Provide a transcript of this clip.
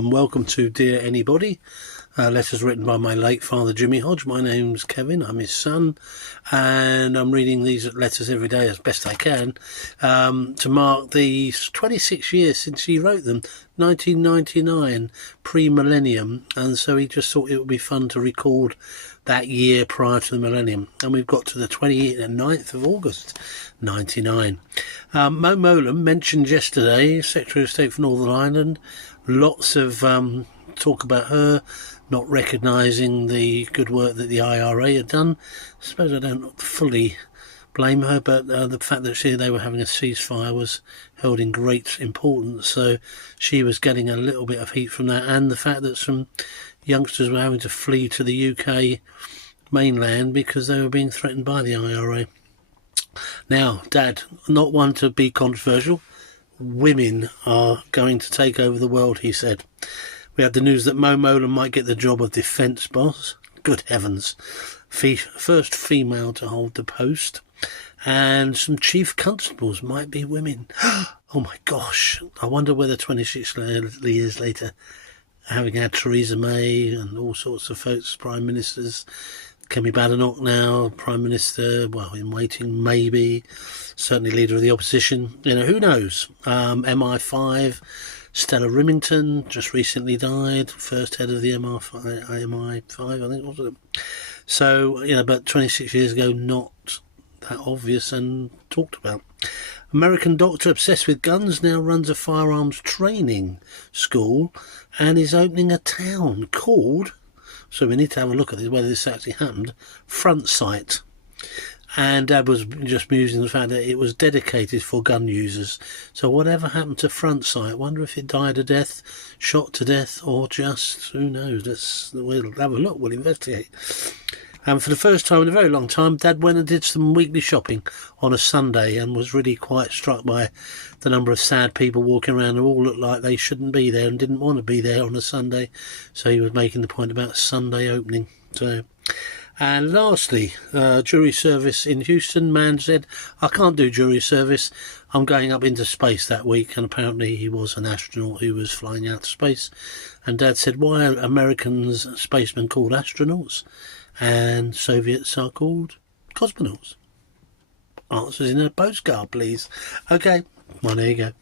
Welcome to Dear Anybody, letters written by my late father Jimmy Hodge. My name's Kevin, I'm his son, and I'm reading these letters every day as best I can to mark the 26 years since he wrote them, 1999, pre-millennium, and so he just thought it would be fun to record that year prior to the millennium, and we've got to the 29th of August 99. Mo Molam mentioned yesterday, Secretary of State for Northern Ireland. Lots of talk about her not recognising the good work that the IRA had done. I suppose I don't fully blame her, but the fact that they were having a ceasefire was held in great importance, so she was getting a little bit of heat from that, and the fact that some youngsters were having to flee to the UK mainland because they were being threatened by the IRA. Now, Dad, not one to be controversial, women are going to take over the world, he said. We had the news that Mo Molam might get the job of defence boss. Good heavens. First female to hold the post. And some chief constables might be women. Oh my gosh. I wonder whether 26 years later, having had Theresa May and all sorts of folks, prime ministers, Kemi Badenoch now, Prime Minister, well, in waiting, maybe, certainly leader of the opposition, who knows. MI5, Stella Rimington, just recently died, first head of the MI5, I think, wasn't it? So, but 26 years ago, not that obvious and talked about. American doctor obsessed with guns now runs a firearms training school and is opening a town called, so we need to have a look at this, whether this actually happened, Front Sight. And Dad was just musing the fact that it was dedicated for gun users. So whatever happened to Front Sight? I wonder if it died a death, shot to death, or just, who knows? We'll have a look, we'll investigate. And for the first time in a very long time, Dad went and did some weekly shopping on a Sunday and was really quite struck by the number of sad people walking around who all looked like they shouldn't be there and didn't want to be there on a Sunday. So he was making the point about Sunday opening. And lastly, jury service in Houston. Man said, I can't do jury service. I'm going up into space that week. And apparently he was an astronaut who was flying out to space. And Dad said, why are Americans spacemen called astronauts? And Soviets are called cosmonauts. Answers in a postcard, please. Okay, well, there you go.